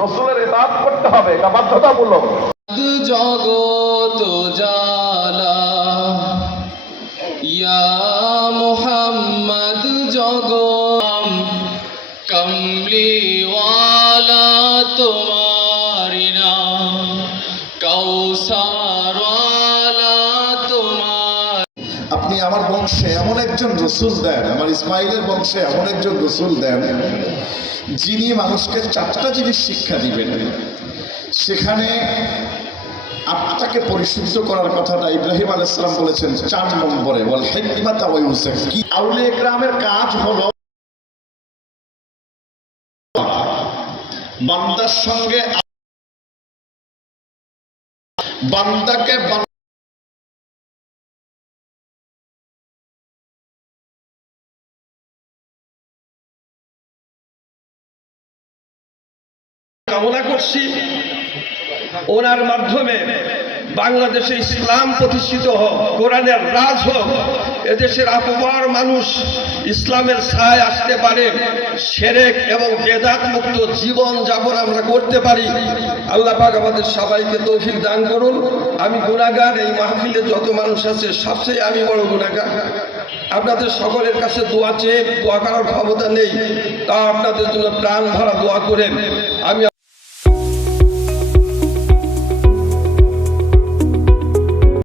রসুলের এতাত করতে হবে এটা বাধ্যতামূলক। জগত জালা তোমারি কৌসারওয়ালা আমার বংশে এমন একজন রসুল দেন, আমার ইসমাইলের বংশে এমন একজন রসুল দেন, যিনি মানুষকে চারটা জিনিস শিক্ষা দিবেন। সেখানে আত্মাকে পরিশুদ্ধ করার কথাটা ইব্রাহিম আলাইসালাম বলেছেন চার নম্বরে বল হেকিমাতা ওই কি? আউলিয়া গ্রামের কাজ হলো বান্দার সঙ্গে বান্দাকে কামনা করছি। ওনার মাধ্যমে বাংলাদেশে ইসলাম প্রতিষ্ঠিত হোক, কোরআনের রাজ হোক, এদেশের আপবার মানুষ ইসলামের ছায় আসতে পারে, সেরেক এবং বেদাত মুক্ত জীবন যাপন আমরা করতে পারি। আল্লাহ পাক আমাদের সবাইকে তৌফিক দান করুন। আমি গুণাগার এই মাহফিলে যত মানুষ আছে, সবচেয়ে আমি বড় গুণাগার আপনাদের সকলের কাছে দোয়া চেয়ে দোয়া করার ক্ষমতা নেই, তা আপনাদের জন্য প্রাণ ভরা দোয়া করেন। আমি